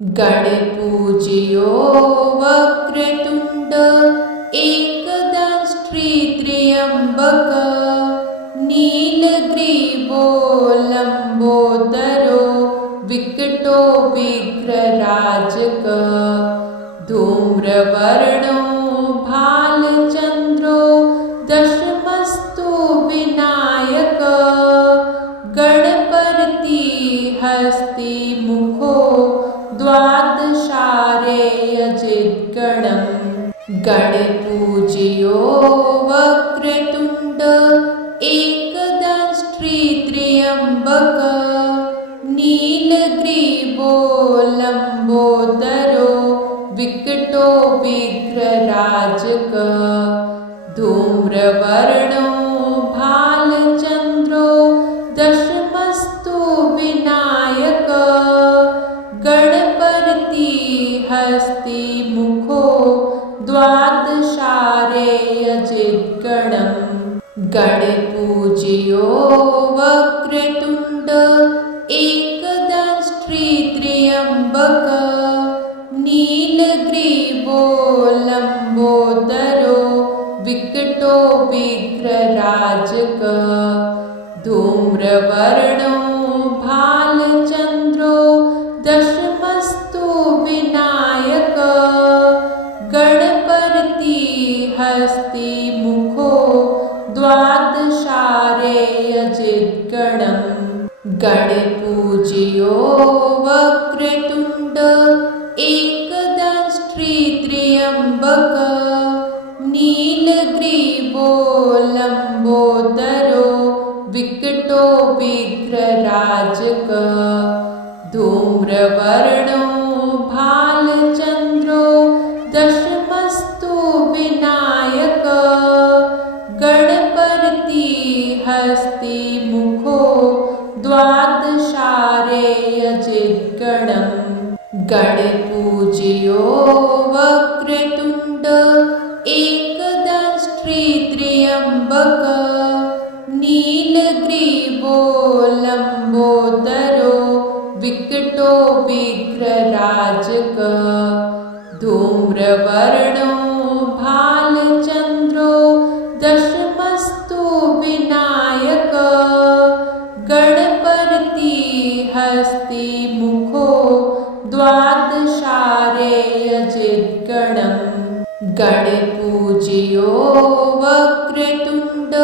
गणपूज्यो Vakratunda एकदंष्ट्री त्र्यम्बक नीलग्रीवो लम्बोदरो विकटो विघ्नराजक धूम्रवर्णो भालचन्द्रो दशमस्तु Vinayak Ganapati हस्तिमुखो द्वादशारेयजिद्गणम् गणपूज्यो Vakratunda एकदंष्ट्री त्र्यम्बक नीलग्रीवो लम्बोदरो विकटो विघ्नराजक धूम्रवर्णो भालचन्द्रो दशमस्तु Vinayak Ganapati हस्तिमुखो द्वादशारेयजिद्गणम् गणपूज्यो Vakratunda एकदंष्ट्री त्र्यम्बक नीलग्रीवो लम्बोदरो विकटो विघ्नराजक धूम्रवर्णो भालचन्द्रो दशमस्तु Vinayak Ganapati हस्तिमुखो द्वादशारेयजिद्गणम् गणपूज्यो Vakratunda एकदंष्ट्री त्र्यम्बक नीलग्रीवो लम्बोदरो विकटो विघ्नराजक धूम्रवर्णो भालचन्द्रो दशमस्तु Vinayak Ganapati हस्तिमुखो द्वादशारेयजिद्गणम् गणपूज्यो Vakratunda एकदंष्ट्री त्र्यम्बक नीलग्रीवो लम्बोदरो विकटो विघ्नराजक धूम्रवर्णो भालचन्द्रो दशमस्तु Vinayak Ganapati हस्तिमुखो द्वादशारेयजिद्गणम् गणपूज्यो Vakratunda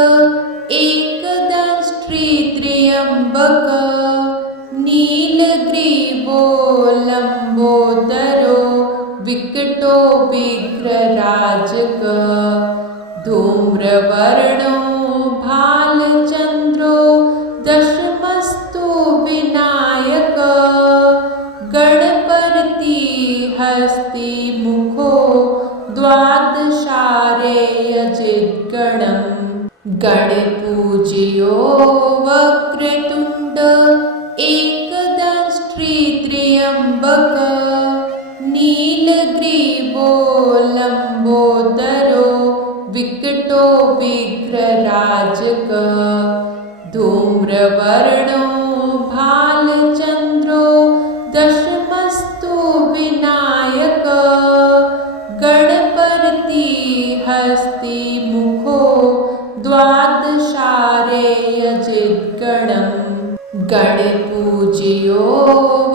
एकदंष्ट्री त्र्यम्बक नीलग्रीवो लम्बोदरो विकटो विघ्नराजक धूम्रवर्णो भालचन्द्रो दशमस्तु Vinayak Ganapati हस्तिमुखो द्वादशारेयजिद्गणम् गणपूज्यो Vakratunda एकदंष्ट्री त्र्यम्बक नीलग्रीवो लम्बोदरो विकटो विघ्नराजक धूम्रवर्णो भालचन्द्रो दशमस्तु Vinayak Ganapati हस्तिमुखो द्वादशारेयजिद्गणम् गणपूज्यो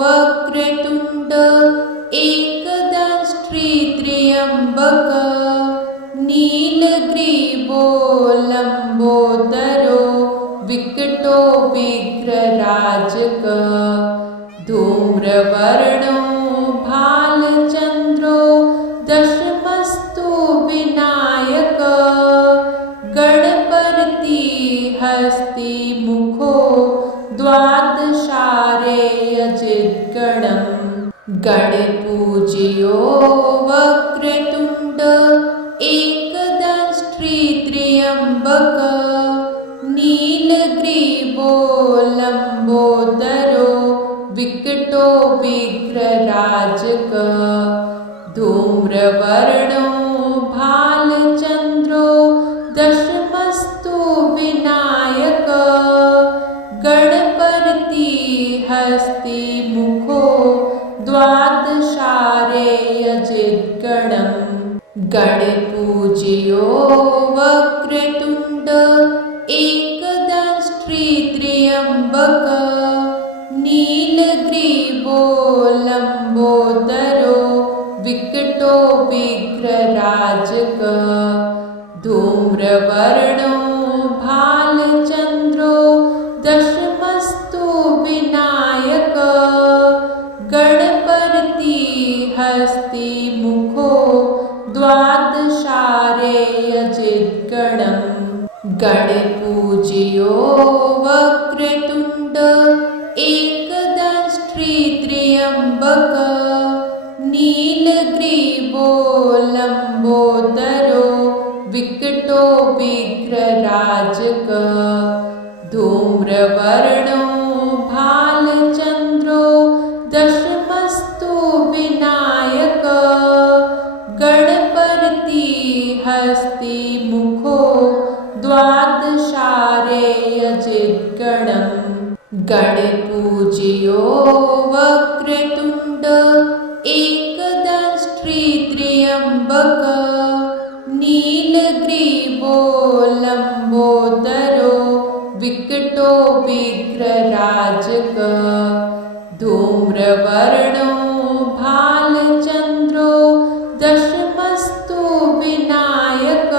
Vakratunda एकदंष्ट्री त्र्यम्बक नीलग्रीवो लम्बोदरो विकटो विघ्नराजक धूम्रवर्णो भालचन्द्रो दशमस्तु Vinayak Ganapati हस्तिमुखो द्वादशारेयजिद्गणम् गणपूज्यो Vakratunda एकदंष्ट्री त्र्यम्बक नीलग्रीवो लम्बोदरो विकटो विघ्नराजक धूम्रवर्णो भालचन्द्रो दशमस्तु Vinayak Ganapati हस्तिमुखो द्वादशारेयजिद्गणम् गणपरतिहस्तिमुखो द्वादशारेयजिद्गणम् गणपूज्यो Vakratunda एकदंष्ट्रित्र्यम्बक नीलग्रीवो लम्बोदरो विकटो विघ्नराजक धूम्रवर्णो भालचन्द्रो दशमस्तु Vinayak गणपरतिहस्तिमुखो द्वादशारेयजिद्गणम् गणपूज्यो Vakratunda एकदंष्ट्रित्र्यम्बक नीलग्रीवो लम्बोदरो विकटो विघ्नराजक धूम्रवर्णो भालचन्द्रो दशमस्तु Vinayak गणपरतिहस्तिमुखो द्वादशारेयजिद्गणम् गणपूज्यो Vakratunda एकदंष्ट्रित्र्यम्बक नीलग्रीवो लम्बोदरो विकटो विघ्नराजक धूम्रवर्णो भालचन्द्रो दशमस्तु Vinayak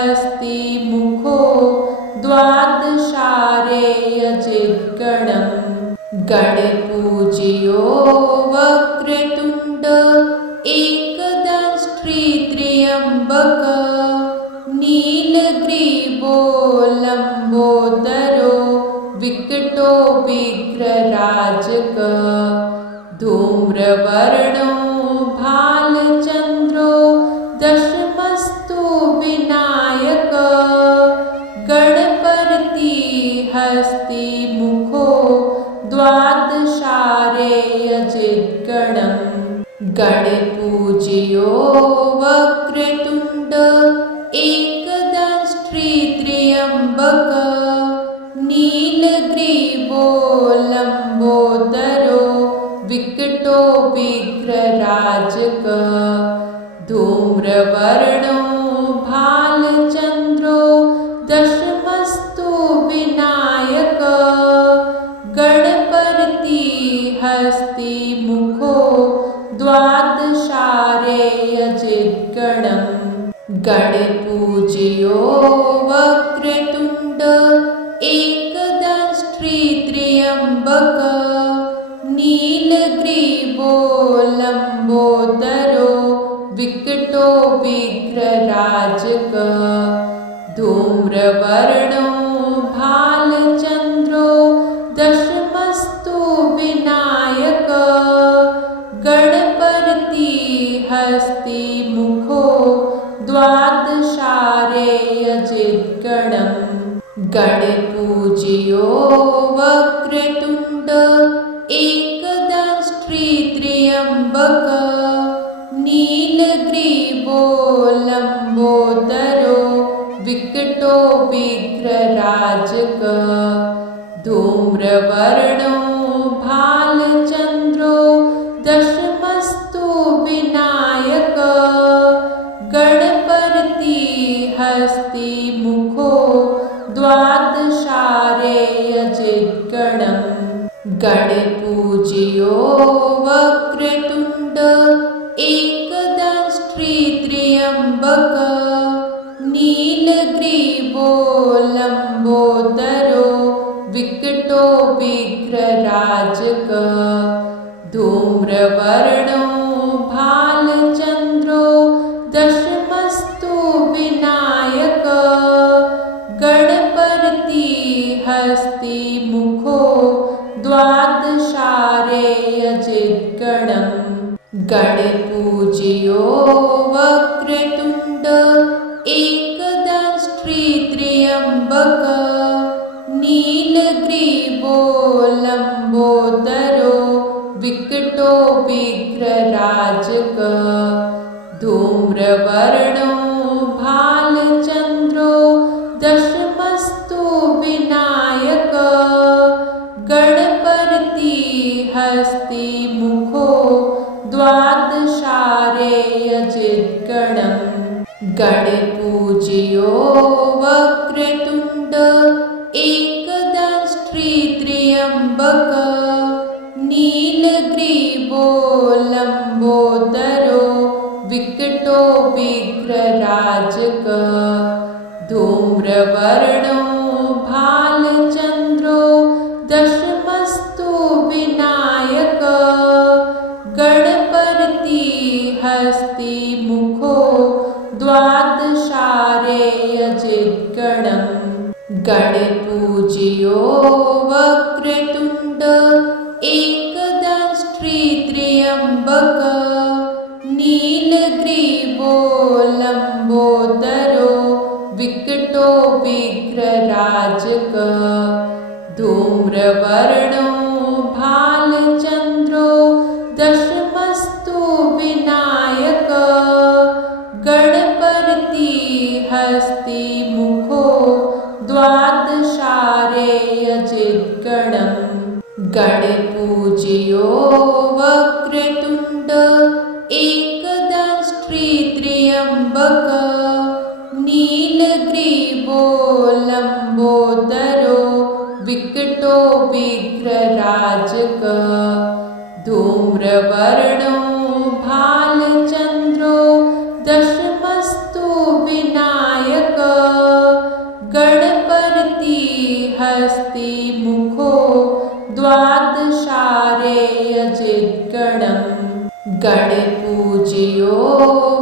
गणपरतिहस्तिमुखो द्वादशारेयजिद्गणम् गणपूज्यो Vakratunda एकदंष्ट्रित्र्यम्बक नीलग्रीवो लम्बोदरो विकटो विघ्नराजक धूम्रवर्णो भालचन्द्रो दशमस्तु Vinayak गणपरतिहस्तिमुखो द्वादशारेयजिद्गणम् गणपूज्यो Vakratunda एकदंष्ट्रित्र्यम्बक नीलग्रीवो लम्बोदरो विकटो विघ्नराजक धूम्रवर्णो भालचन्द्रो दशमस्तु Vinayak गणपरतिहस्तिमुखो द्वादशारेयजिद्गणम् गणपूज्यो Vakratunda एकदंष्ट्रित्र्यम्बक नीलग्रीवो लम्बोदरो विकटो विघ्नराजक धूम्रवर्णो भालचन्द्रो दशमस्तु Vinayak गणपरतिहस्तिमुखो द्वादशारेयजिद्गणम् गणपूज्यो Vakratunda एकदंष्ट्रित्र्यम्बक नीलग्रीवो लम्बोदरो विकटो विघ्नराजक धूम्रवर्णो भालचन्द्रो दशमस्तु Vinayak गणपरतिहस्तिमुखो द्वादशारेयजिद्गणम् गणपूज्यो Vakratunda एकदंष्ट्रित्र्यम्बक नीलग्रीवो लम्बोदरो विकटो विघ्नराजक धूम्रवर्णो भालचन्द्रो दशमस्तु Vinayak गणपरतिहस्तिमुखो द्वादशारेयजिद्गणम् गणपूज्यो Vakratunda एकदंष्ट्रित्र्यम्बक नीलग्रीवो लम्बोदरो विकटो विघ्नराजक धूम्रवर्णो भालचन्द्रो दशमस्तु Vinayak गणपरतिहस्तिमुखो हस्तिमुखो द्वादशारे यजिद्गणम् गणपूज्यो Vakratunda एकदंष्ट्रित्र्यम्बक नीलग्रीवो लम्बोदरो विकटो विघ्नराजक धूम्रवर्णो भालचन्द्रो दशमस्तु Vinayak Ganapati हस्तिमुखो द्वादशारे यजिद्गणम् गणपूज्यो Vakratunda एकदंष्ट्रित्र्यम्बक नीलग्रीवो लम्बोदरो विकटो विघ्नराजक धूम्रवर्णो भालचन्द्रो दशमस्तु Vinayak Ganapati हस्तिमुखो द्वादशारे यजिद्गणम् गणपूज्यो Vakratunda एकदंष्ट्रित्र्यम्बक नीलग्रीवो लम्बोदरो विकटो विघ्नराजक धूम्रवर्णो भालचन्द्रो दशमस्तु Vinayak Ganapati हस्तिमुखो द्वादशारे यजिद्गणम् गणपूज्यो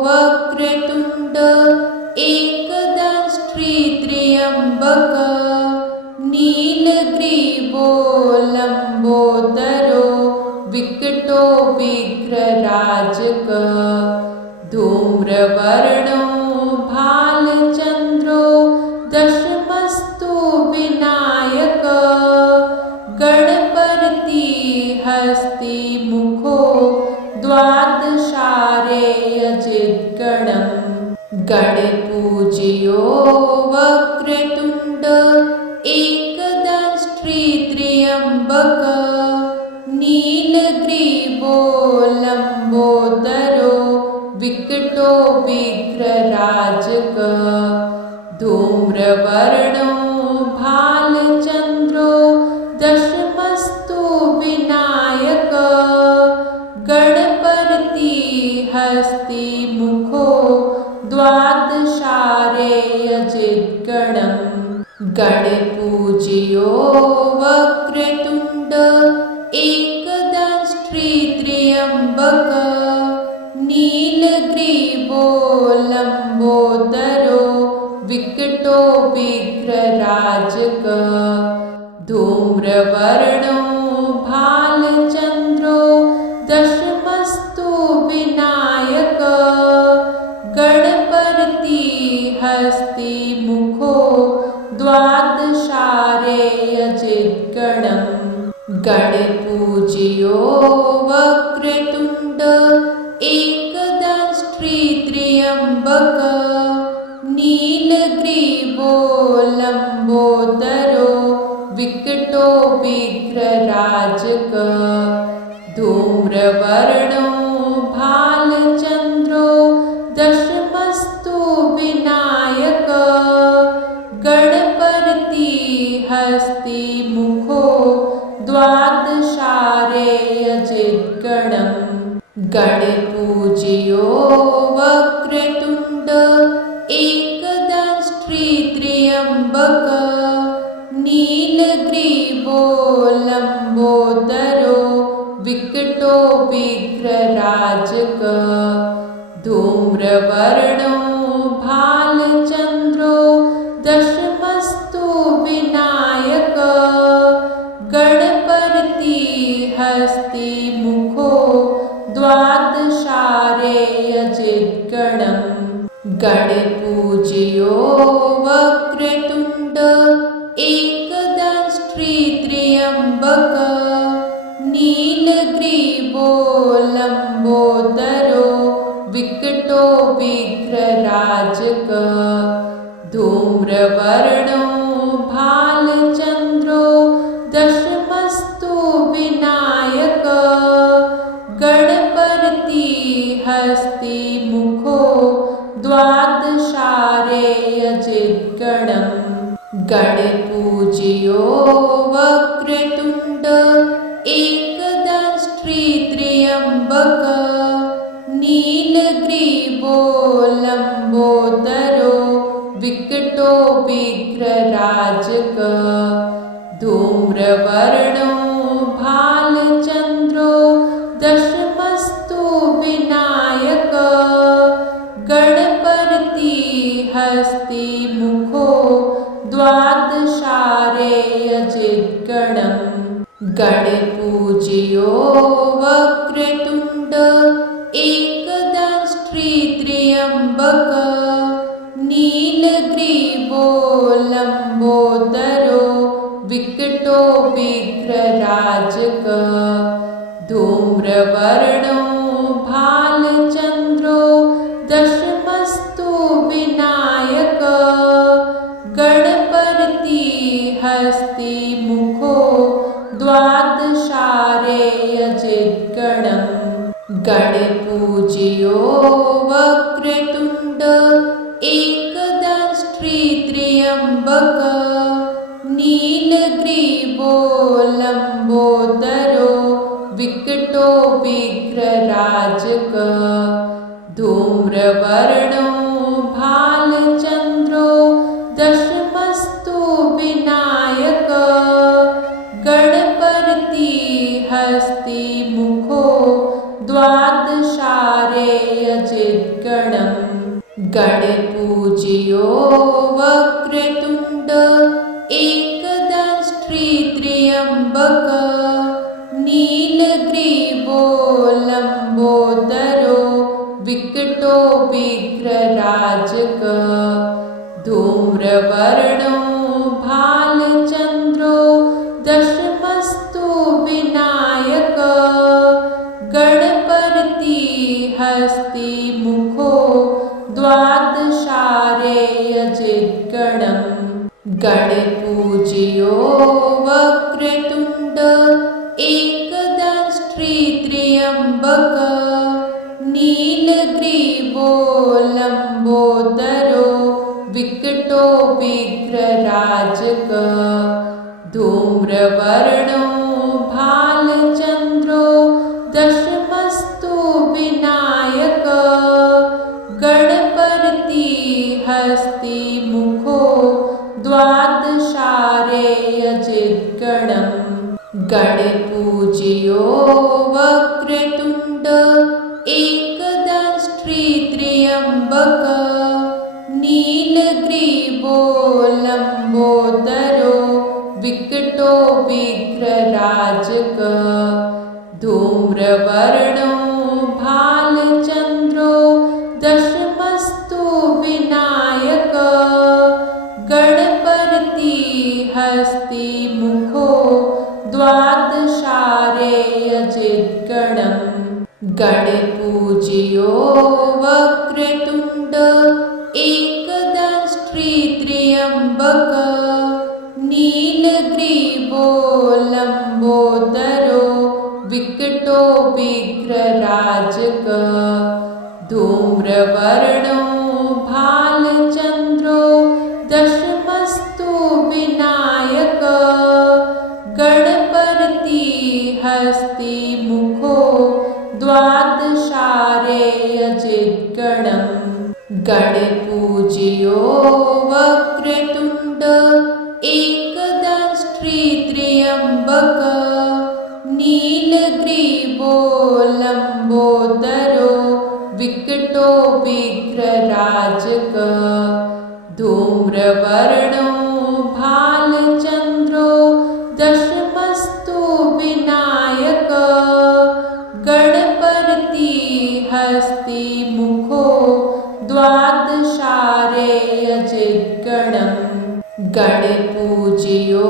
Vakratunda एकदंष्ट्रित्र्यम्बक नीलग्रीवो लम्बोदरो विकटो विघ्नराजक धूम्रवर्णो भालचन्द्रो दशमस्तु Vinayak Ganapati हस्तिमुखो द्वादशारे यजिद्गणम् गणपूज्यो Vakratunda एकदंष्ट्रित्र्यम्बक नीलग्रीवो लम्बोदरो विकटो विघ्नराजक धूम्रवर्णो भालचन्द्रो दशमस्तु Vinayak Ganapati हस्तिमुखो द्वादशारे यजिद्गणम् गणपूज्यो Vakratunda एकदंष्ट्रित्र्यम्बक नीलग्रीवो लम्बोदरो विकटो विघ्नराजक धूम्रवर्णो भालचन्द्रो दशमस्तु Vinayak Ganapati हस्तिमुखो द्वादशारे यजिद्गणम् गणपूज्यो Vakratunda एकदंष्ट्रित्र्यम्बक नीलग्रीवो लम्बोदरो विकटो विघ्नराजक धूम्रवर्णो भालचन्द्रो दशमस्तु Vinayak Ganapati हस्तिमुखो द्वादशारे यजिद्गणम् गणपूज्यो Vakratunda एकदंष्ट्रित्र्यम्बक नीलग्रीवो लम्बोदरो विकटो विघ्नराजक धूम्रवर्णो भालचन्द्रो दशमस्तु Vinayak Ganapati हस्तिमुखो द्वादशारे यजिद्गणम् गणपूज्यो Vakratunda एकदंष्ट्रित्र्यम्बक नीलग्रीवो लम्बोदरो विकटो विघ्नराजक धूम्रवर्णो भालचन्द्रो दशमस्तु Vinayak नीलग्रीवो लम्बोदरो विकटो विघ्नराजक धूम्रवर्णो भालचन्द्रो दशमस्तु Vinayak Ganapati हस्तिमुखो द्वादशारेयजिद्गणम् गणपूज्यो Vakratunda एकदंष्ट्रित्र्यम्बक नीलग्रीवो लम्बोदरो विकटो विघ्नराजक धूम्रवर्णो भालचन्द्रो दशमस्तु Vinayak Ganapati हस्तिमुखो द्वादशारेयजिद्गणम् गणपूज्यो Vakratunda एकदंष्ट्रित्र्यम्बक नीलग्रीवो लम्बोदरो विकटो विघ्नराजक धूम्रवर्णो भालचन्द्रो दशमस्तु Vinayak Ganapati हस्तिमुखो द्वादशारेयजिद्गणम् गणपूज्यो Vakratunda एकदंष्ट्रित्र्यम्बक नीलग्रीवो लम्बोदरो विकटो विघ्नराजक धूम्रवर्णो भालचन्द्रो दशमस्तु Vinayak Ganapati हस्तिमुखो द्वादशारेयजिद्गणम् गणपूज्यो Vakratunda एकदंष्ट्रित्र्यम्बक नीलग्रीवो लम्बोदरो विकटो विघ्नराजक धूम्रवर्णो भालचन्द्रो दशमस्तु Vinayak Ganapati हस्तिमुखो द्वादशारेयजिद्गणम् गणपूज्यो Vakratunda एकदंष्ट्रित्र्यम्बक नीलग्रीवो लम्बोदरो विकटो विघ्नराजक धूम्रवर्णो भालचन्द्रो दशमस्तु Vinayak Ganapati हस्तिमुखो द्वादशारेयजिद्गणम् गणपूज्यो Vakratunda एकदंष्ट्रित्र्यम्बक नीलग्रीवो लम्बोदरो विकटो विघ्नराजक धूम्रवर्णो भालचन्द्रो दशमस्तु Vinayak Ganapati हस्तिमुखो द्वादशारेयजिद्गणम् गणपूज्यो Vakratunda एकदंष्ट्रित्र्यम्बक नीलग्रीवो लम्बोदरो विकटो विघ्नराजक धूम्रवर्णो भालचन्द्रो दशमस्तु Vinayak Ganapati हस्तिमुखो द्वादशारेयजिद्गणम् गणपूज्यो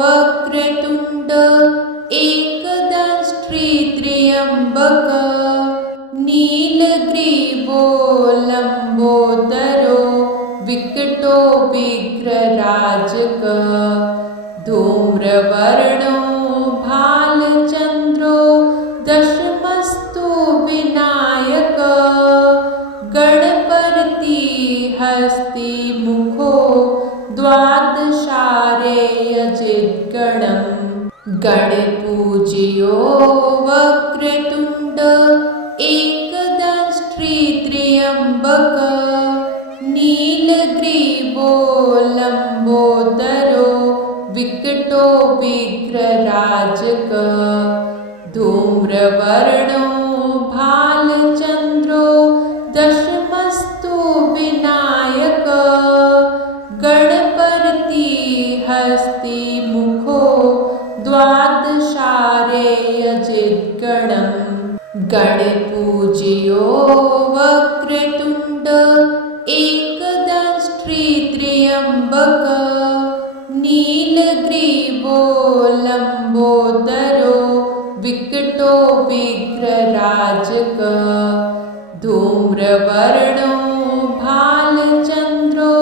Vakratunda एकदंष्ट्रित्र्यम्बक नीलग्रीवो लम्बोदरो विकटो विघ्नराजक धूम्रवर्णो भालचन्द्रो दशमस्तु Vinayak Ganapati हस्तिमुखो द्वादशारेयजिद्गणम् गणपूज्यो Vakratunda धूम्रवर्णो भालचन्द्रो दशमस्तु Vinayak Ganapati हस्ति मुखो द्वादशारे यजिद्गणम् गणपूज्यो Vakratunda एकदंष्ट्रित्र्यम्बक नीलग्रीवो लम्बोदरो विकटो विघ्नराजक धूम्रवर्णो भालचन्द्रो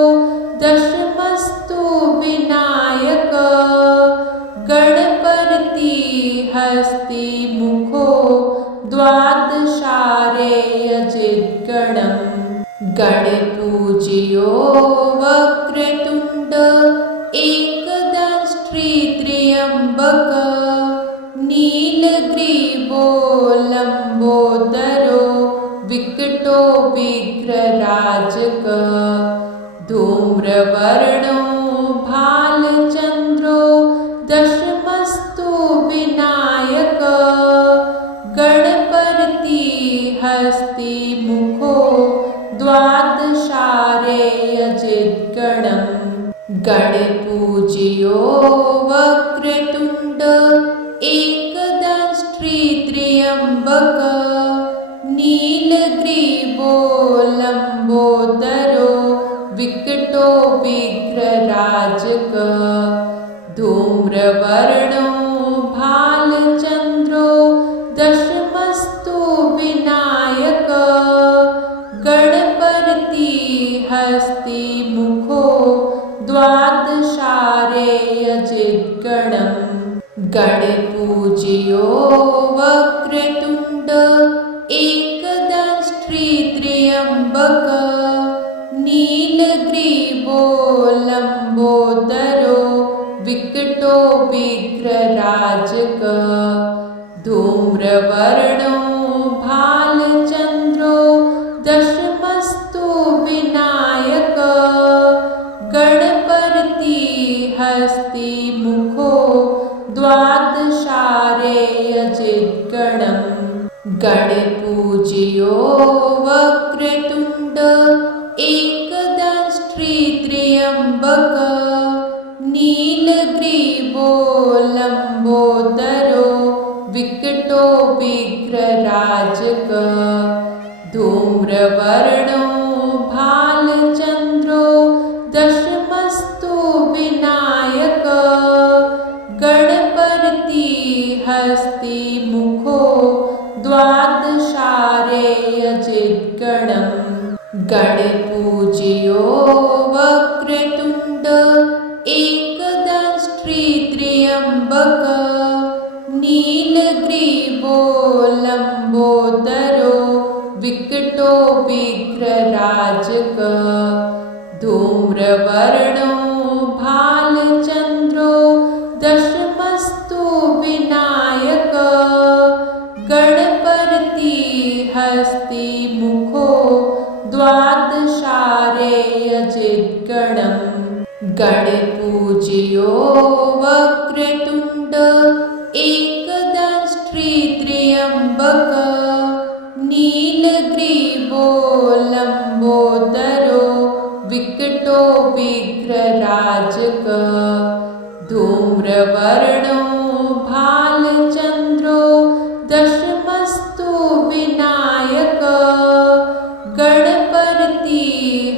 दशमस्तु Vinayak Ganapati हस्ति मुखो द्वादशारे यजिद्गणम् गणपूज्यो Vakratunda एकदंष्ट्रित्र्यम्बक नीलग्रीवो लम्बोदरो विकटो विघ्नराजक धूम्रवर्णो भालचन्द्रो दशमस्तु Vinayak Ganapati हस्ति मुखो द्वादशारे यजिद्गणम् गणपूज्यो Vakratunda एकदंष्ट्रित्र्यम्बक नीलग्रीवो लम्बोदरो विकटो विघ्नराजक धूम्रवर्णो भालचन्द्रो दशमस्तु Vinayak Ganapati हस्ति मुखो द्वादशारे यजिद्गणम् गणपूज्यो Vakratunda एकदंष्ट्रित्र्यम्बक नीलग्रीवो लम्बोदरो विकटो विघ्नराजक धूम्रवर्णो भालचन्द्रो दशमस्तु Vinayak Ganapati हस्ति मुखो द्वादशारे यजिद्गणम् गणपूज्यो Vakratunda एकदंष्ट्रित्र्यम्बक नीलग्रीवो लम्बोदरो विकटो विघ्नराजक धूम्रवर्णो भालचन्द्रो दशमस्तु Vinayak Ganapati हस्ति मुखो द्वादशारे यजिद्गणम् गणपूज्यो Vakratunda एकदंष्ट्रित्र्यम्बक नीलग्रीवो लम्बोदरो विकटो विघ्नराजक धूम्रवर्णो भालचन्द्रो दशमस्तु Vinayak Ganapati हस्ति मुखो द्वादशारे यजिद्गणम् गणपूज्यो Vakratunda एकदंष्ट्रित्र्यम्बक नीलग्रीवो लम्बोदरो विकटो विघ्नराजक धूम्रवर्णो भालचन्द्रो दशमस्तु Vinayak Ganapati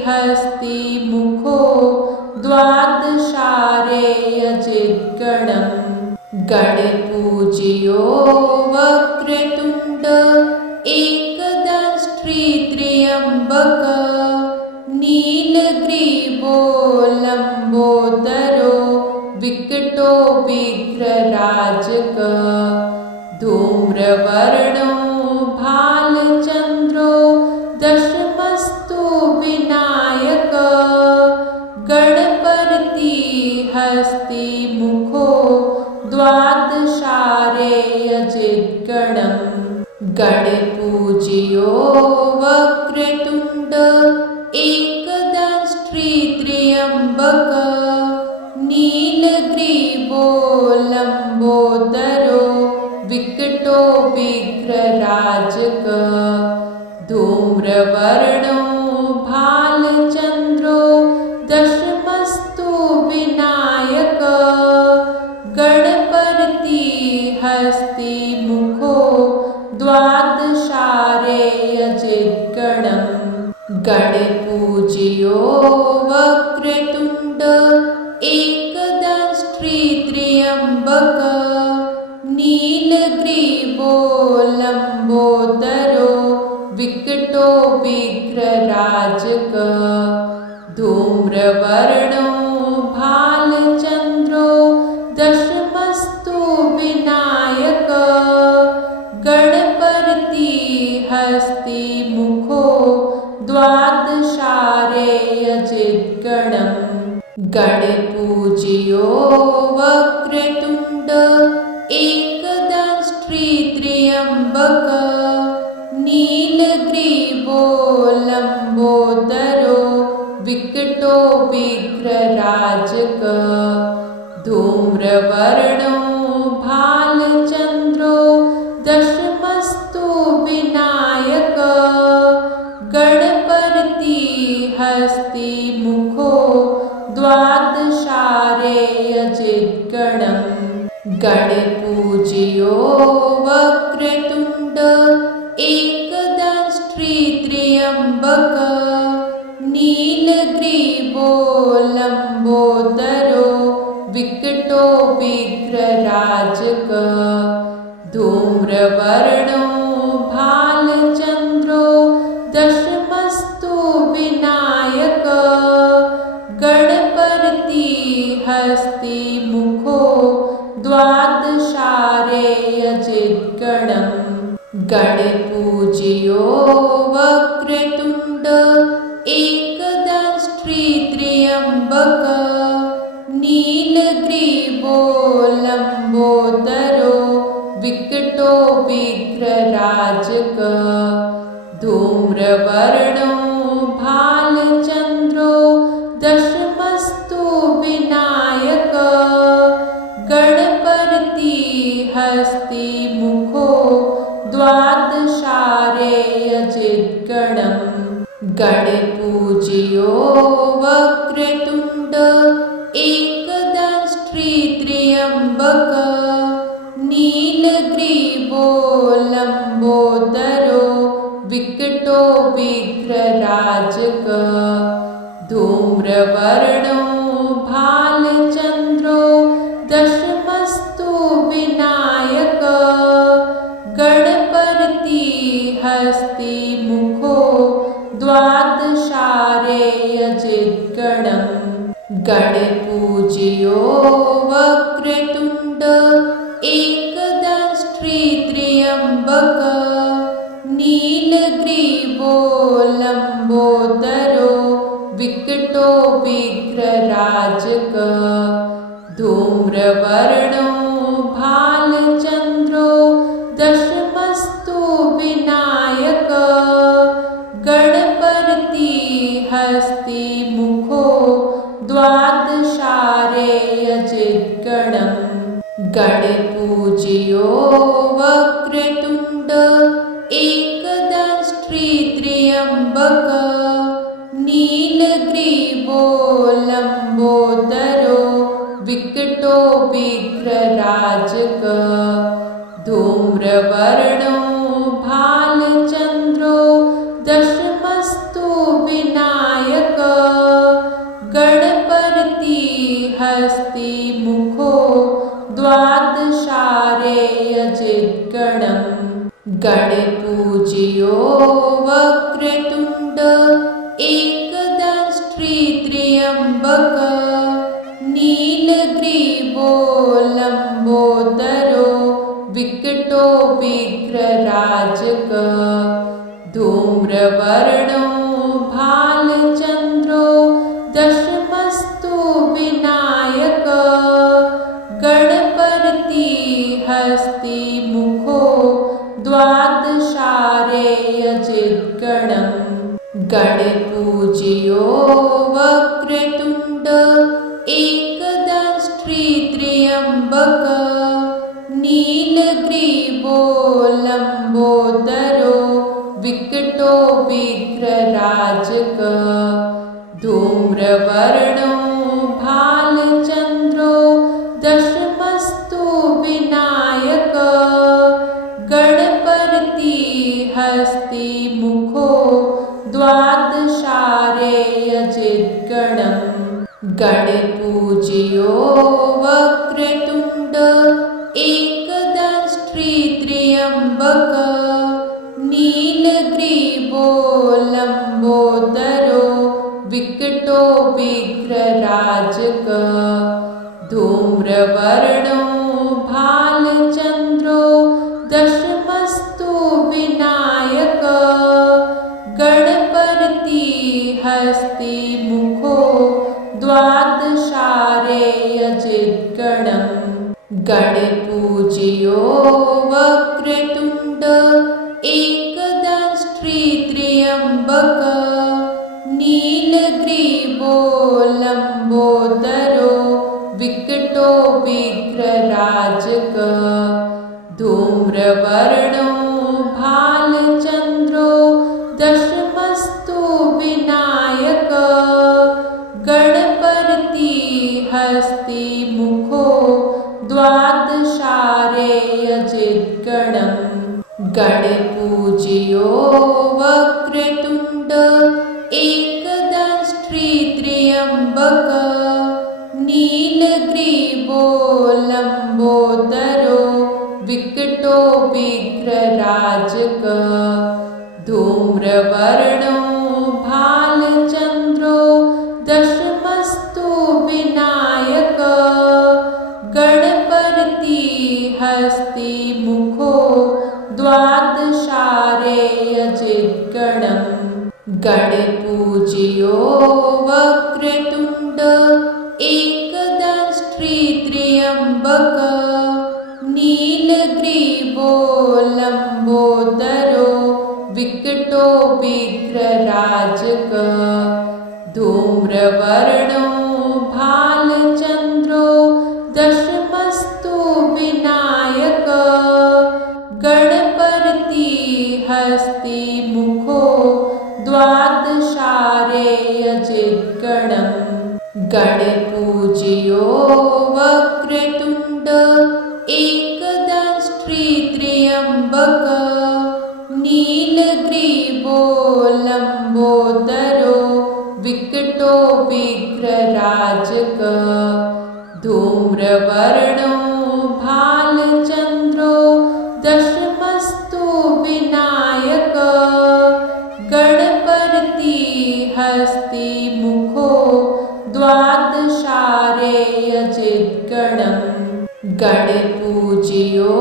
हस्ति मुखो द्वादशारे यजिद्गणम् गणपूज्यो Vakratunda एकदंष्ट्रित्र्यम्बक नीलग्रीवो लम्बोदरो विकटो विघ्नराजक धूम्रवर्णो भालचन्द्रो दशमस्तु Vinayak Ganapati हस्ति मुखो द्वादशारे यजिद्गणम् गणपूज्यो Vakratunda एकदंष्ट्रित्र्यम्बक नीलग्रीवो लम्बोदरो विकटो विकटो विघ्नराजक धूम्रवर्णो भालचन्द्रो दशमस्तु Vinayak Ganapati हस्तिमुखो द्वादशारे यजिद्गणम् गणपूज्यो Vakratunda एकदंष्ट्रित्र्यम्बक नीलग्रीवो लम्बोदरो विकटो विघ्नराजक धूम्रवर्णो भालचन्द्रो दशमस्तु Vinayak Ganapati हस्तिमुखो द्वादशारे यजिद्गणम् गणपूज्यो Vakratunda एकदंष्ट्रित्र्यम्बक नीलग्रीवो लम्बोदरो विकटो विघ्नराजक धूम्रवर्णो भालचन्द्रो दशमस्तु Vinayak Ganapati हस्तिमुखो द्वादशारे यजिद्गणम् गणपूज्यो Vakratunda एकदंष्ट्रित्र्यम्बक नीलग्रीवो लम्बोदरो विकटो विघ्नराजक धूम्रवर्णो भालचन्द्रो दशमस्तु Vinayak Ganapati हस्तिमुखो द्वादशारे यजिद्गणम् गणपूज्यो Vakratunda एकदंष्ट्रित्र्यम्बक नीलग्रीवो लम्बोदरो विकटो विघ्नराजक धूम्रवर्णो भालचन्द्रो दशमस्तु Vinayak Ganapati हस्तिमुखो द्वादशारे यजिद्गणम् गणपूज्यो Vakratunda एकदंष्ट्रित्र्यम्बक नीलग्रीवो लम्बोदरो विकटो विघ्नराजक धूम्रवर्णो भालचन्द्रो दशमस्तु Vinayak Ganapati हस्तिमुखो द्वादशारे यजिद्गणम् गणपूज्यो Vakratunda एकदंष्ट्रित्र्यम्बक नीलग्रीवो लम्बोदरो विकटो विघ्नराजक धूम्रवर्णो भालचन्द्रो दशमस्तु Vinayak Ganapati हस्तिमुखो द्वादशारे यजिद्गणम् गणपूज्यो Vakratunda एकदंष्ट्रित्र्यम्बक नीलग्रीवो लम्बोदरो विकटो विघ्नराजक धूम्रवर्णो भालचन्द्रो दशमस्तु Vinayak Ganapati हस्तिमुखो द्वादशारे यजिद्गणम् गणपूज्यो Vakratunda एकदंष्ट्रित्र्यम्बक नीलग्रीवो लम्बोदरो विकटो विघ्नराजक धूम्रवर्णो भालचन्द्रो दशमस्तु Vinayak Ganapati हस्तिमुखो द्वादशारे यजिद्गणम् गणपूज्यो Vakratunda एकदंष्ट्रित्र्यम्बक नीलग्रीवो विघ्नराजक धूम्रवर्णो भालचन्द्रो दशमस्तु Vinayak Ganapati हस्ति मुखो द्वादशारेयजिद्गणम् गणपूज्यो Vakratunda एकदंष्ट्री त्र्यम्बक नीलग्रीवो लम्बोदरो विकटो विघ्नराजक धूम्रवर्णो भालचन्द्रो दशमस्तु Vinayak Ganapati हस्ति मुखो द्वादशारेयजिद्गणम् गणपूज्यो Vakratunda एकदंष्ट्री त्र्यम्बक नीलग्रीवो लम्बोदरो विकटो विघ्नराजक धूम्रवर्णो भालचन्द्रो दशमस्तु Vinayak Ganapati हस्ति मुखो द्वादशारेयजिद्गणम् गणपूज्यो Vakratunda एकदंष्ट्री त्र्यम्बक नीलग्रीवो लम्बोदरो विकटो विघ्नराजक धूम्रवर्णो भालचन्द्रो दशमस्तु Vinayak Ganapati हस्ति मुखो द्वादशारेयजिद्गणम् गणपूज्यो Vakratunda एकदंष्ट्री त्र्यम्बक नीलग्रीवो लम्बोदरो विकटो विघ्नराजक धूम्रवर्णो भालचन्द्रो दशमस्तु Vinayak Ganapati हस्ति मुखो द्वादशारेयजिद्गणम् गणपूज्यो Vakratunda एकदंष्ट्री त्र्यम्बक नीलग्रीवो लम्बोदरो विकटो विघ्नराजक धूम्रवर्णो भालचन्द्रो दशमस्तु Vinayak Ganapati हस्ति मुखो द्वादशारेयजिद्गणम् गणपूज्यो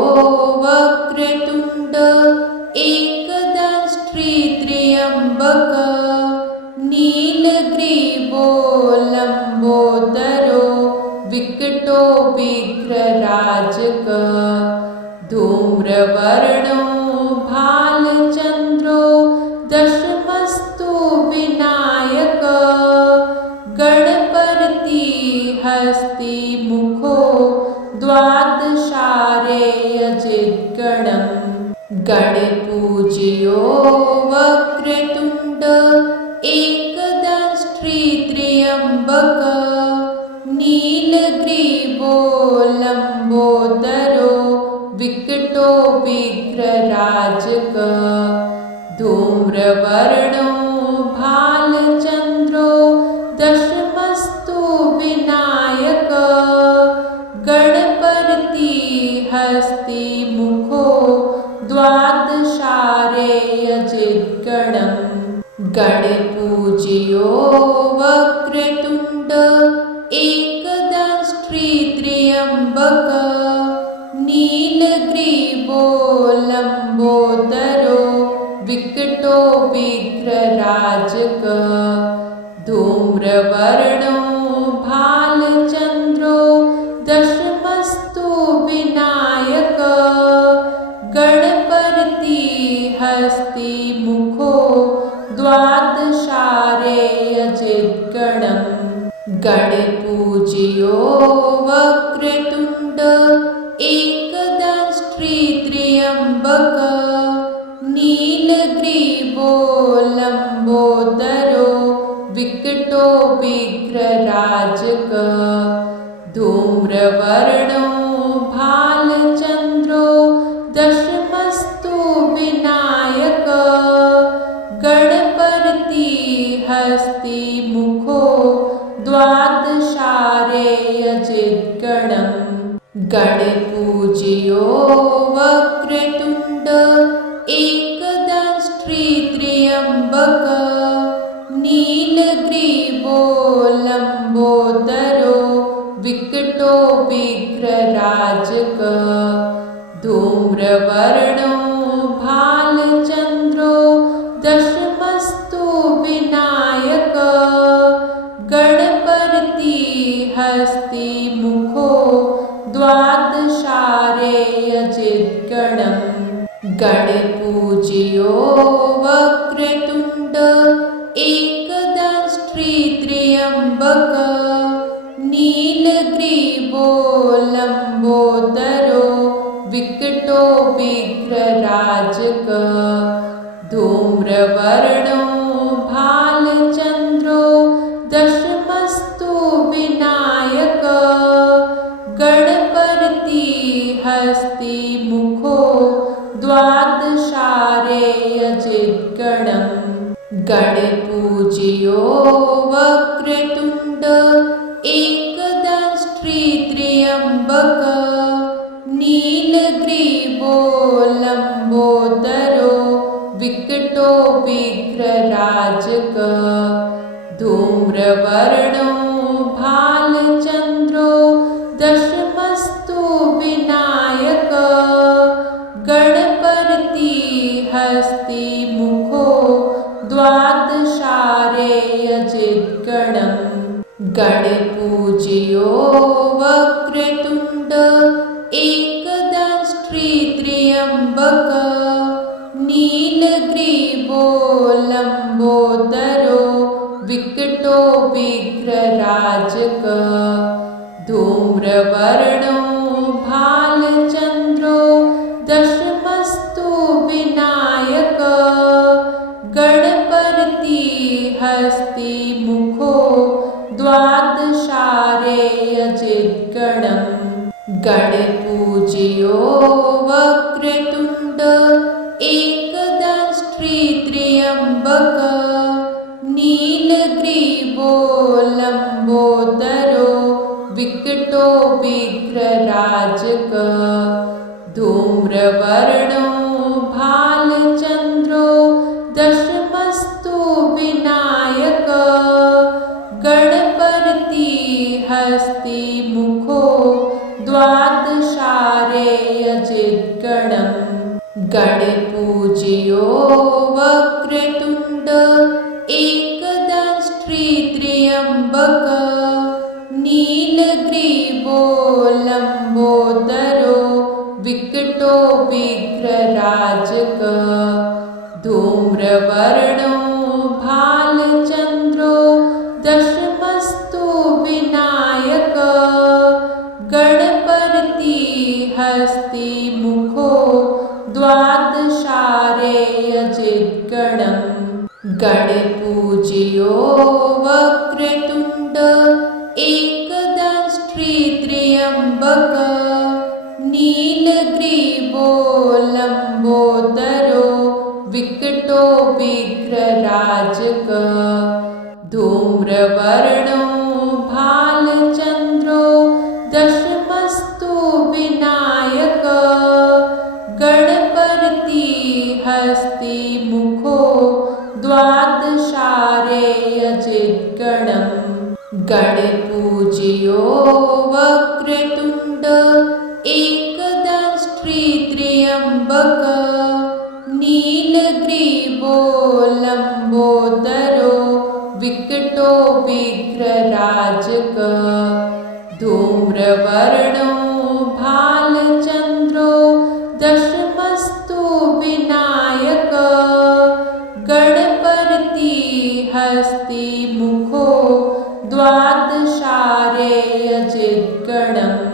Vakratunda एकदंष्ट्री त्र्यम्बक नीलग्रीवो लम्बोदरो विकटो विघ्नराजक धूम्रवर्णो भालचन्द्रो दशमस्तु Vinayak Ganapati हस्ति मुखो द्वादशारेयजिद्गणम् गणपूज्यो Vakratunda एकदंष्ट्री त्र्यम्बक नीलग्रीवो लम्बोदरो विकटो विघ्नराजक धूम्रवर्णो भालचन्द्रो दशमस्तु Vinayak Ganapati हस्ति मुखो द्वादशारेयजिद्गणम् गणपूज्यो Vakratunda एकदंष्ट्री त्र्यम्बक नीलग्रीवो लम्बोदरो विकटो विघ्नराजक धूम्रवर्णो भालचन्द्रो दशमस्तु Vinayak Ganapati हस्ति मुखो द्वादशारेयजिद्गणम् गणपूज्यो Vakratunda एकदंष्ट्री त्र्यम्बक नीलग्रीवो लम्बोदरो धूम्रवर्णो भालचन्द्रो दशमस्तु Vinayak Ganapati हस्ति मुखो द्वादशारे यजिद्गणम् गणपूज्यो Vakratunda एकदंष्ट्रित्र्यम्बक नीलग्रीवो लम्बोदरो विकटो विघ्नराजक धूम्रवर्णो भालचन्द्रो दशमस्तु Vinayak Ganapati हस्ति मुखो द्वादशारे यजिद्गणम् गणपूज्यो Vakratunda एकदंष्ट्रित्र्यम्बक नीलग्रीवो लम्बोदरो विकटो विघ्नराजक धूम्रवर्णो भालचन्द्रो दशमस्तु Vinayak Ganapati हस्ति मुखो द्वादशारे यजिद्गणम् गणपूज्यो Vakratunda एकदंष्ट्रित्र्यम्बक नीलग्रीवो लम्बोदरो विकटो विघ्नराजक धूम्रवर्णो भालचन्द्रो दशमस्तु Vinayak Ganapati हस्ति मुखो द्वादशारे यजिद्गणम् गणपूज्यो Vakratunda एकदंष्ट्रित्र्यम्बक नीलग्रीवो लम्बोदरो विकटो विघ्नराजक धूम्रवर्णो भालचन्द्रो दशमस्तु Vinayak Ganapati हस्ति मुखो द्वादशारे यजिद्गणम् गणपूज्यो Vakratunda एकदंष्ट्रित्र्यम्बक नीलग्रीवो लम्बोदरो विकटो विघ्नराजक धूम्रवर्णो भालचन्द्रो दशमस्तु Vinayak Ganapati हस्ति मुखो द्वादशारे यजिद्गणम् गणपूज्यो Vakratunda एकदंष्ट्रित्र्यम्बक नीलग्रीवो लम्बोदरो विकटो विघ्नराजक धूम्रवर्णो भालचन्द्रो दशमस्तु Vinayak Ganapati हस्ति मुखो द्वादशारे यजिद्गणम् गणपूज्यो Vakratunda एकदंष्ट्रित्र्यम्बक नीलग्रीवो लम्बोदरो विकटो विघ्नराजक धूम्रवर्णो भालचन्द्रो दशमस्तु Vinayak Ganapati हस्ति मुखो द्वादशारे यजिद्गणम् गणपूज्यो Vakratunda एकदंष्ट्रित्र्यम्बक नीलग्रीवो लम्बोदरो विकटो विघ्नराजक धूम्रवर्णो भालचन्द्रो दशमस्तु Vinayak Ganapati हस्ति मुखो द्वादशारे यजिद्गणम्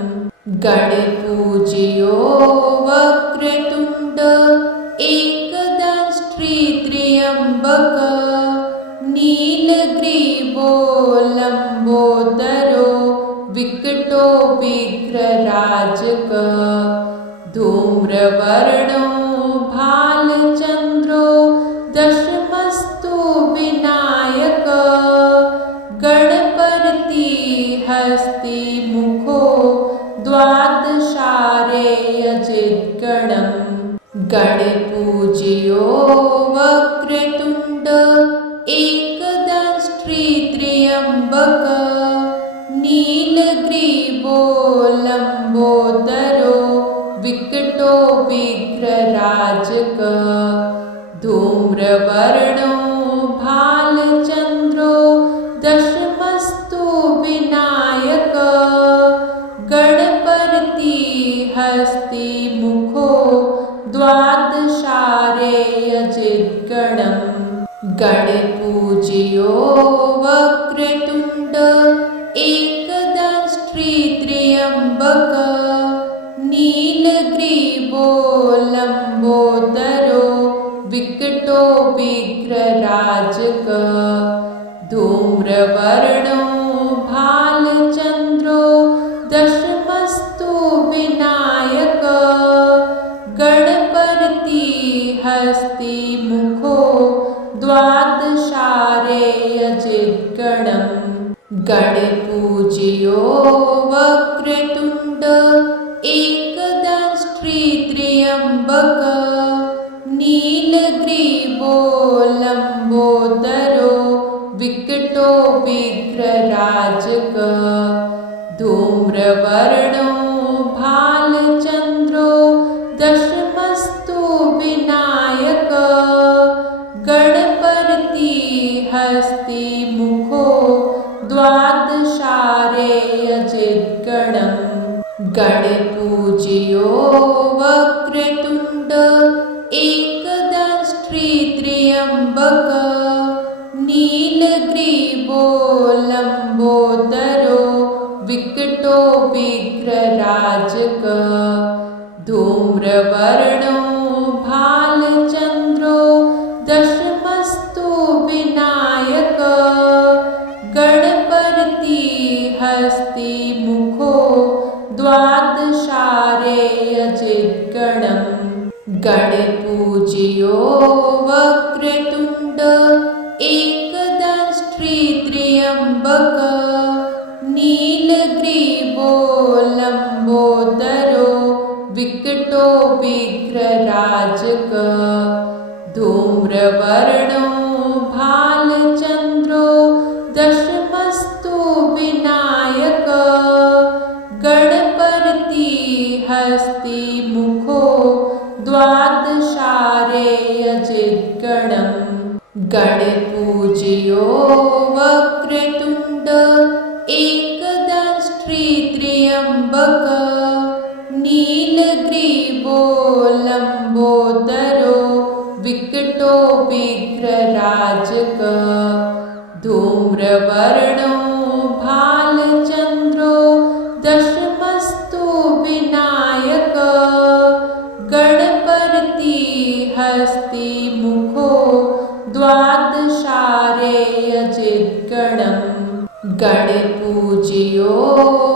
गणपूज्यो Vakratunda एकदंष्ट्रित्र्यम्बक नीलग्रीवो लम्बोदरो विकटो विघ्नराजक धूम्रवर्णो भालचन्द्रो दशमस्तु Vinayak Ganapati हस्ति मुखो द्वादशारेयजिद्गणम् गणपूज्यो Vakratunda एकदंष्ट्रित्र्यम्बक नीलग्रीवो लम्बोदरो विकटो विघ्नराजक धूम्रवर्णो भालचन्द्रो दशमस्तु Vinayak Ganapati हस्ति मुखो द्वादशारेयजिद्गणम् गणपूज्यो Vakratunda एकदंष्ट्रित्र्यम्बक नीलग्रीवो लम्बोदरो विकटो विघ्नराजक धूम्रवर्णो भालचन्द्रो दशमस्तु Vinayak Ganapati हस्ति मुखो द्वादशारेयजिद्गणम् गणपूज्यो Vakratunda एकदंष्ट्रित्र्यम्बक नीलग्रीवो लम्बोदरो विकटो विघ्नराजक धूम्रवर्णो भालचन्द्रो दशमस्तु Vinayak Ganapati हस्ति मुखो द्वादशारेयजिद्गणम् गणपूज्यो Vakratunda एकदंष्ट्रित्र्यम्बक नीलग्रीवो लम्बोदरो विकटो विघ्नराजक धूम्रवर्णो भालचन्द्रो दशमस्तु Vinayak Ganapati हस्ति मुखो द्वादशारेयजिद्गणम् गणपूज्यो Vakratunda एकदंष्ट्रित्र्यम्बक नीलग्रीवो लम्बोदरो विकटो विघ्नराजक धूम्रवर्णो भालचन्द्रो दशमस्तु Vinayak Ganapati हस्ति मुखो द्वादशारेयजिद्गणम् गणपूज्यो Vakratunda एकदंष्ट्रित्र्यम्बक नीलग्रीवो लम्बोदरो विकटो विघ्नराजक धूम्रवर्णो भालचन्द्रो दशमस्तु Vinayak Ganapati हस्ति मुखो द्वादशारेयजिद्गणम् गणपूज्यो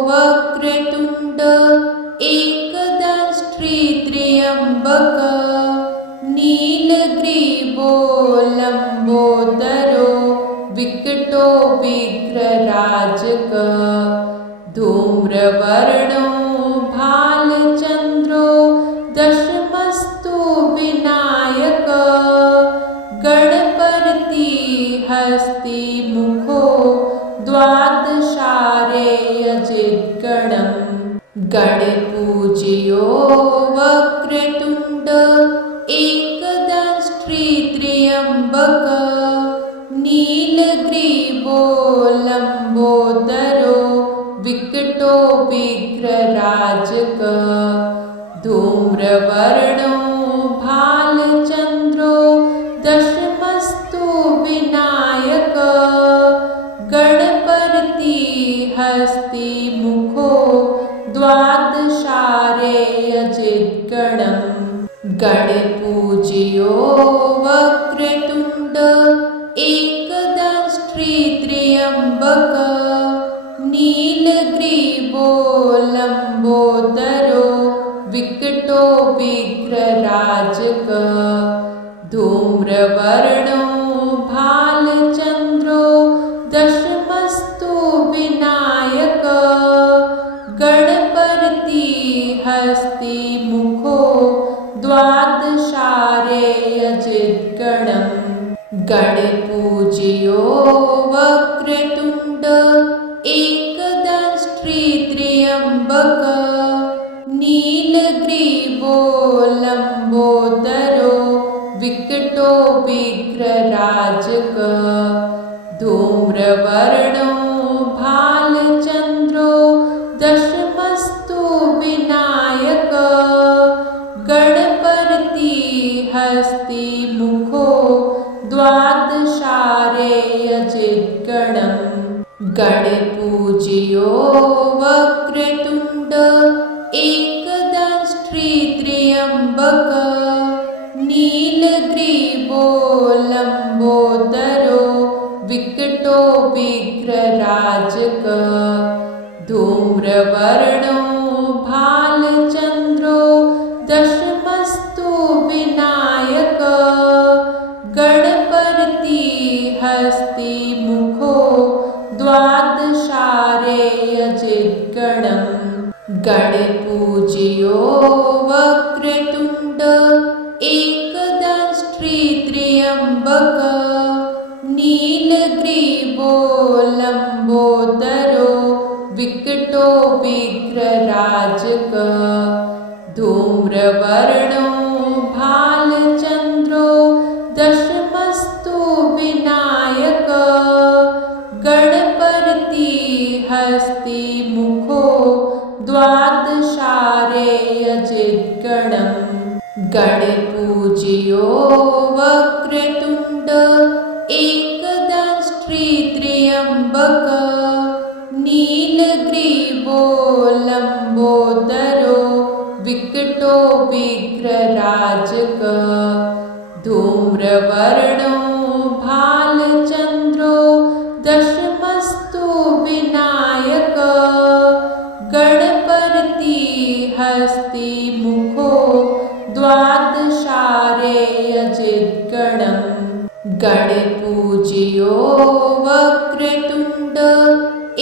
Vakratunda एकदंष्ट्रित्र्यम्बक नीलग्रीवो लम्बोदरो विकटो विघ्नराजक धूम्रवर्णो भालचन्द्रो दशमस्तु Vinayak Ganapati हस्ति मुखो द्वादशारेयजिद्गणम् गणपूज्यो Vakratunda एकदंष्ट्रित्र्यम्बक नीलग्रीवो लम्बोदरो विकटो विघ्नराजक धूम्रवर्णो भालचन्द्रो दशमस्तु Vinayak Ganapati हस्ति मुखो द्वादशारेयजिद्गणम् गणपूज्यो Vakratunda एकदंष्ट्रित्र्यम्बक नीलग्रीवो लम्बोदरो विकटो विघ्नराजक धूम्रवर्णो भालचन्द्रो दशमस्तु Vinayak Ganapati हस्ति मुखो द्वादशारे यजिद्गणम् गणपूज्यो Vakratunda एकदंष्ट्री त्र्यम्बक नीलग्रीवो लम्बोदरो विकटो विग्रराजक धूम्रवर्णो भालचन्द्रो दशमस्तु Vinayak Ganapati हस्ति मुखो द्वादशारे यजिद्गणम् गणपूज्यो Vakratunda एकदंष्ट्री त्र्यम्बक नीलग्रीवो लम्बोदरो विकटो विग्रराजक धूम्रवर्णो भालचन्द्रो दशमस्तु Vinayak Ganapati हस्ति मुखो द्वादशारे यजिद्गणम् गणपूज्यो Vakratunda एकदंष्ट्री त्र्यम्बक नीलग्रीवो लम्बोदरो विकटो विग्रराजक धूम्रवर्णो भालचन्द्रो दशमस्तु Vinayak Ganapati हस्ति मुखो द्वादशारे यजिद्गणम् गणपूज्यो Vakratunda एकदंष्ट्री त्र्यम्बक नीलग्रीवो लम्बोदरो विकटो विग्रराजक धूम्रवर्णो भालचन्द्रो दशमस्तु Vinayak Ganapati हस्ति मुखो द्वादशारे यजिद्गणम् गणपूज्यो Vakratunda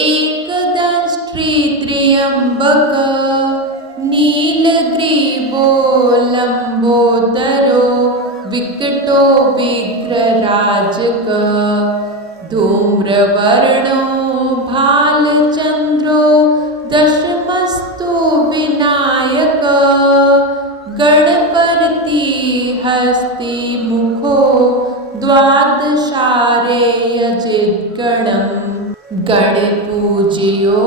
एकदंष्ट्री त्र्यम्बक नीलग्रीवो लम्बोदरो विकटो विग्रराजक धूम्रवर्णो भालचन्द्रो दशमस्तु Vinayak Ganapati हस्ति मुखो द्वादशारे यजिद्गणम् गणपूज्यो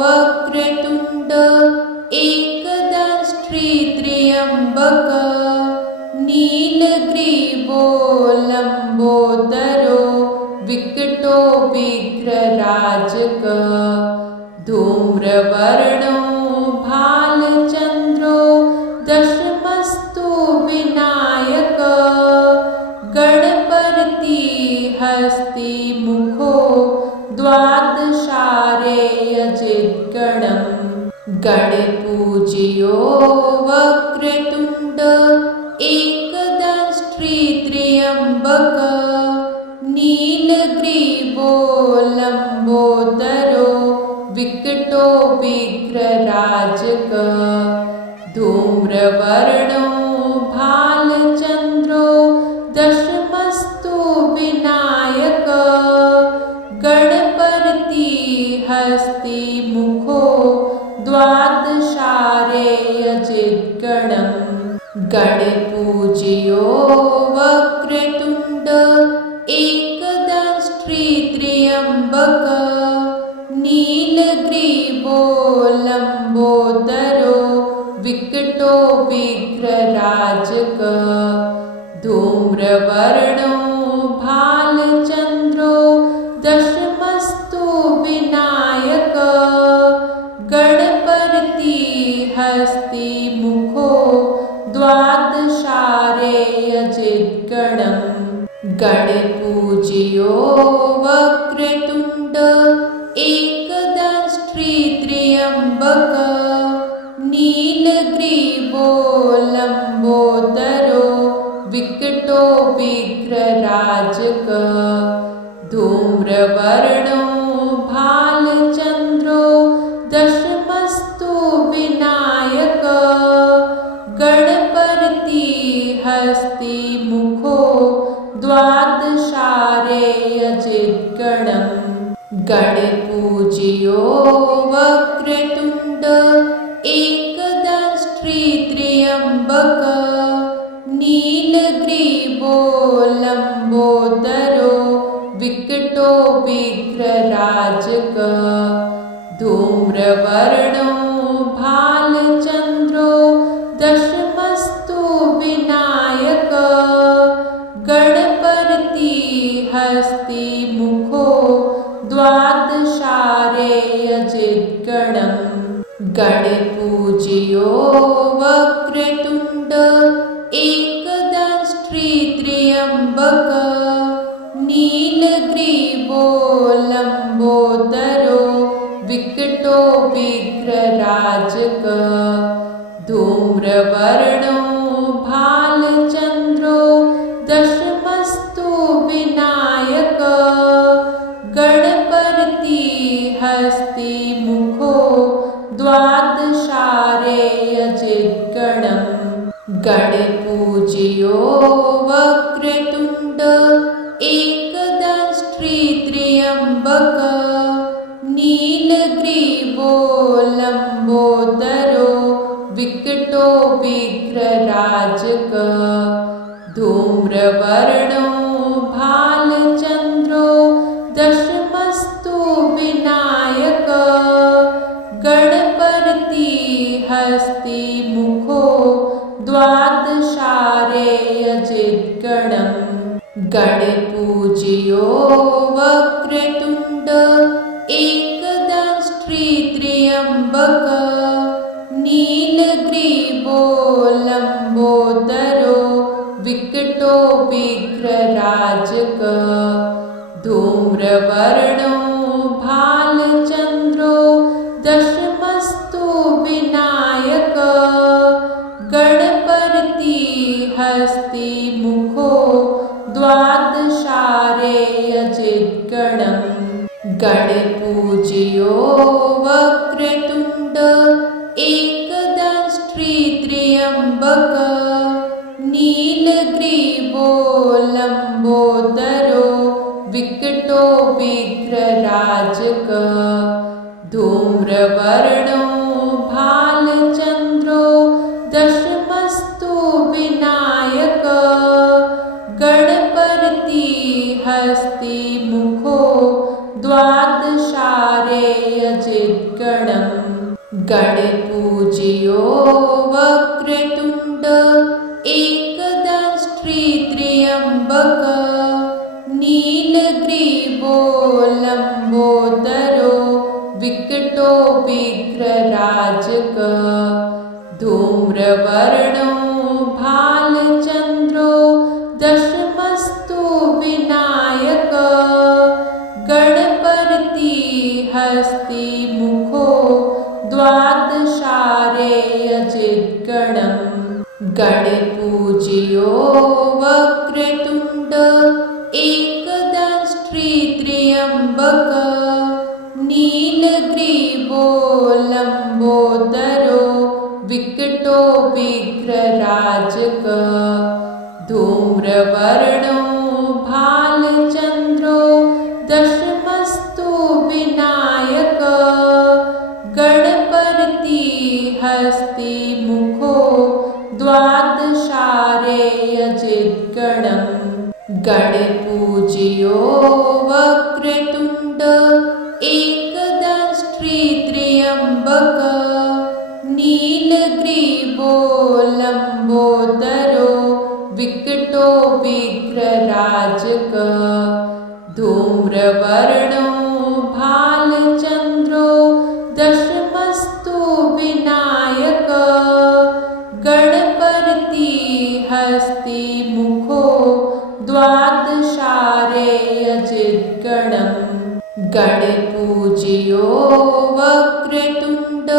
Vakratunda एकदंष्ट्री त्र्यम्बक नीलग्रीवो लम्बोदरो विकटो विग्रराजक धूम्रवर्णो भालचन्द्रो दशमस्तु Vinayak Ganapati हस्ति मुखो द्वादशारे यजिद्गणम् गणपूज्यो Vakratunda एकदंष्ट्री त्र्यम्बक नीलग्रीवो लम्बोदरो विकटो विग्रराजक धूम्रवर्णो भालचन्द्रो दशमस्तु Vinayak Ganapati हस्ति मुखो द्वादशारे यजिद्गणम् गणपूज्यो Vakratunda एकदंष्ट्री त्र्यम्बक नीलग्रीवो लम्बोदरो विकटो विग्रराजक धूम्रवर्णो भालचन्द्रो दशमस्तु Vinayak Ganapati हस्ति मुखो द्वादशारे यजिद्गणम् गणपूज्यो Vakratunda एकदंष्ट्री त्र्यम्बक नीलग्रीवो लम्बोदरो विकटो विकटो विघ्नराजक धूम्रवर्णो भालचन्द्रो दशमस्तु Vinayak Ganapati हस्ति मुखो द्वादशारेयजिद्गणम् गणपूज्यो Vakratunda एकदंष्ट्रित्र्यम्बक नीलग्रीवो लम्बोदरो विकटो विघ्नराजक धूम्रवर्णो भालचन्द्रो दशमस्तु Vinayak Ganapati हस्ति मुखो द्वादशारेयजिद्गणम् गणपूज्यो Vakratunda एकदंष्ट्रित्र्यम्बक नीलग्रीवो लम्बोदरो विकटो विघ्नराजक धूम्रवर्णो भालचन्द्रो दशमस्तु Vinayak Ganapati हस्ति मुखो द्वादशारेयजिद्गणम् गणपूज्यो Vakratunda एकदंष्ट्रित्र्यम्बक नीलग्रीवो लम्बोदरो विकटो विघ्नराजक धूम्रवर्णो भालचन्द्रो दशमस्तु Vinayak Ganapati हस्ति मुखो द्वादशारेयजिद्गणम् गणपूज्यो Vakratunda एकदंष्ट्रित्र्यम्बक नीलग्रीवो लम्बोदरो विकटो विघ्नराजक धूम्रवर्णो भालचन्द्रो दशमस्तु Vinayak Ganapati हस्ति मुखो द्वादशारेयजिद्गणम् गणपूज्यो Vakratunda एकदंष्ट्रित्र्यम्बक नीलग्रीवो लम्बोदरो विकटो विघ्नराजक धूम्रवर्णो भालचन्द्रो दशमस्तु Vinayak Ganapati हस्ति मुखो द्वादशारेयजिद्गणम् गणपूज्यो Vakratunda एकदंष्ट्रित्र्यम्बक नीलग्रीवो लम्बोदरो विकटो विघ्नराजक धूम्रवर्णो भालचन्द्रो दशमस्तु Vinayak Ganapati हस्ति मुखो द्वादशारेयजिद्गणम् गणपूज्यो Vakratunda एकदंष्ट्रित्र्यम्बक नीलग्रीवो लम्बोदरो विकटो विघ्नराजक धूम्रवर्णो भालचन्द्रो दशमस्तु Vinayak Ganapati हस्ति मुखो द्वादशारेयजिद्गणम् गणपूज्यो Vakratunda एकदंष्ट्रित्र्यम्बक नीलग्रीवो लम्बोदरो विकटो विघ्नराजक धूम्रवर्णो भालचन्द्रो दशमस्तु Vinayak Ganapati हस्ति मुखो द्वादशारेयजिद्गणम् गणपूज्यो Vakratunda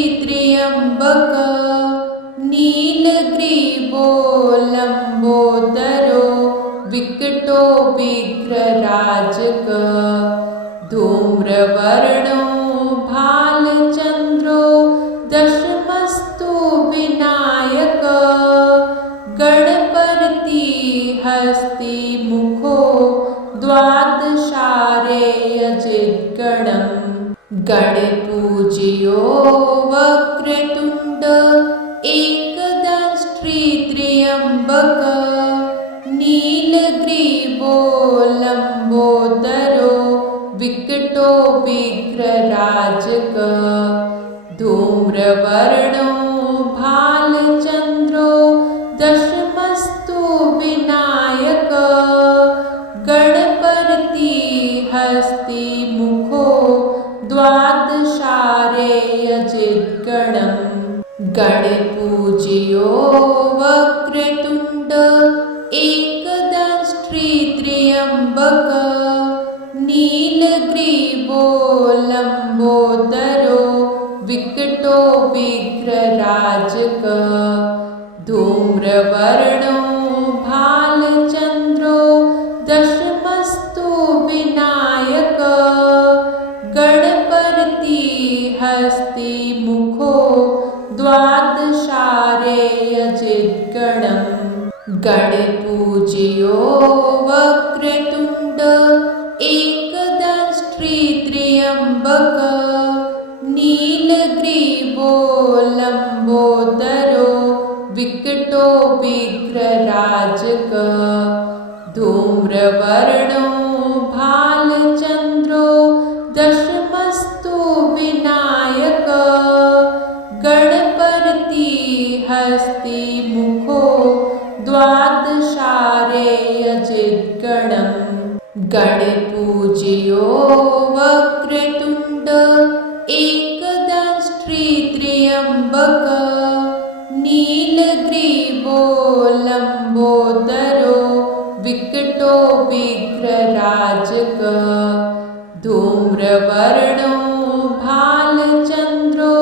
एकदंष्ट्रित्र्यम्बक नीलग्रीवो लम्बोदरो विकटो विघ्नराजक धूम्रवर्णो भालचन्द्रो दशमस्तु Vinayak Ganapati हस्ति मुखो द्वादशारे यजिद्गणम् गणपूज्यो Vakratunda एकदंष्ट्री त्र्यम्बक नीलग्रीवो लम्बोदरो विकटो विघ्नराजक धूम्रवर्णो भालचन्द्रो दशमस्तु Vinayak Ganapati हस्ति मुखो द्वादशारे यजिद्गणम् गणपूज्यो Vakratunda एकदंष्ट्री त्र्यम्बक नीलग्रीवो लम्बोदरो विकटो विघ्नराजक धूम्रवर्णो भालचन्द्रो दशमस्तु Vinayak Ganapati हस्ति मुखो द्वादशारे यजिद्गणम् गणपूज्यो Vakratunda एकदंष्ट्री त्र्यम्बक नीलग्रीवो लम्बोदरो विकटो विघ्नराजक धूम्रवर्णो भालचन्द्रो दशमस्तु Vinayak Ganapati हस्ति मुखो द्वादशारे यजिद्गणम् गणपूज्यो Vakratunda एकदंष्ट्री त्र्यम्बक नीलग्रीवो लम्बोदरो विकटो विघ्नराजक धूम्रवर्णो भालचन्द्रो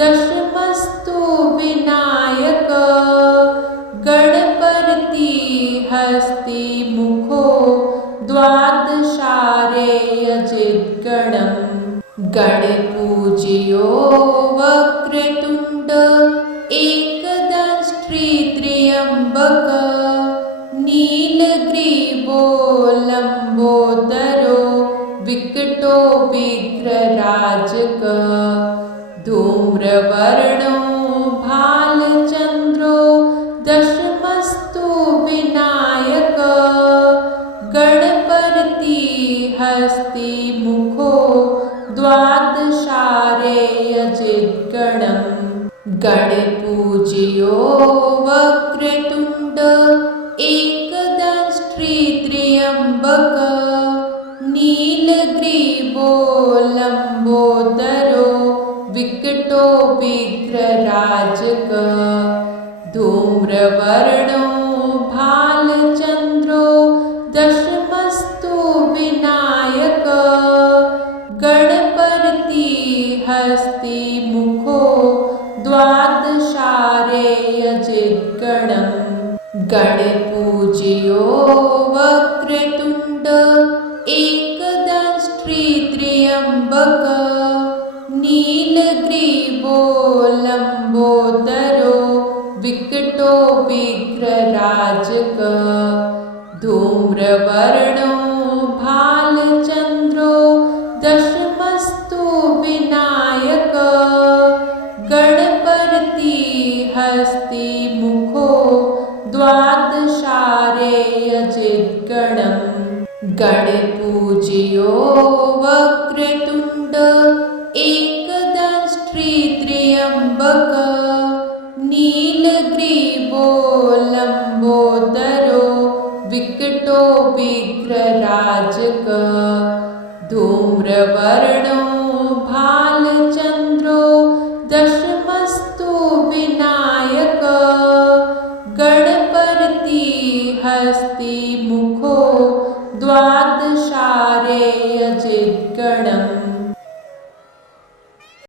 दशमस्तु Vinayak Ganapati हस्ति मुखो द्वादशारे यजिद्गणम् गणपूज्यो Vakratunda एकदंष्ट्री त्र्यम्बक नीलग्रीवो लम्बोदरो विकटो विघ्नराजक धूम्रवर्णो भालचन्द्रो दशमस्तु Vinayak Ganapati हस्ति मुखो द्वादशारे यजिद्गणम् गणपूज्यो Vakratunda एकदंष्ट्री त्र्यम्बक नीलग्रीवो लम्बोदरो विकटो विघ्नराजक धूम्रवर्णो भालचन्द्रो दशमस्तु Vinayak Ganapati हस्ति मुखो द्वादशारे यजिद्गणम् गणपूज्यो Vakratunda एकदंष्ट्री त्र्यम्बक नीलग्रीवो लम्बोदरो विकटो विघ्नराजक धूम्रवर्णो भालचन्द्रो दशमस्तु Vinayak Ganapati हस्ति मुखो द्वादशारे यजिद्गणम् गणपूज्यो Vakratunda एकदंष्ट्री त्र्यम्बक नीलग्रीवो लम्बोदरो विकटो विघ्नराजक धूम्रवर्णो भालचन्द्रो दशमस्तु Vinayak Ganapati हस्ति मुखो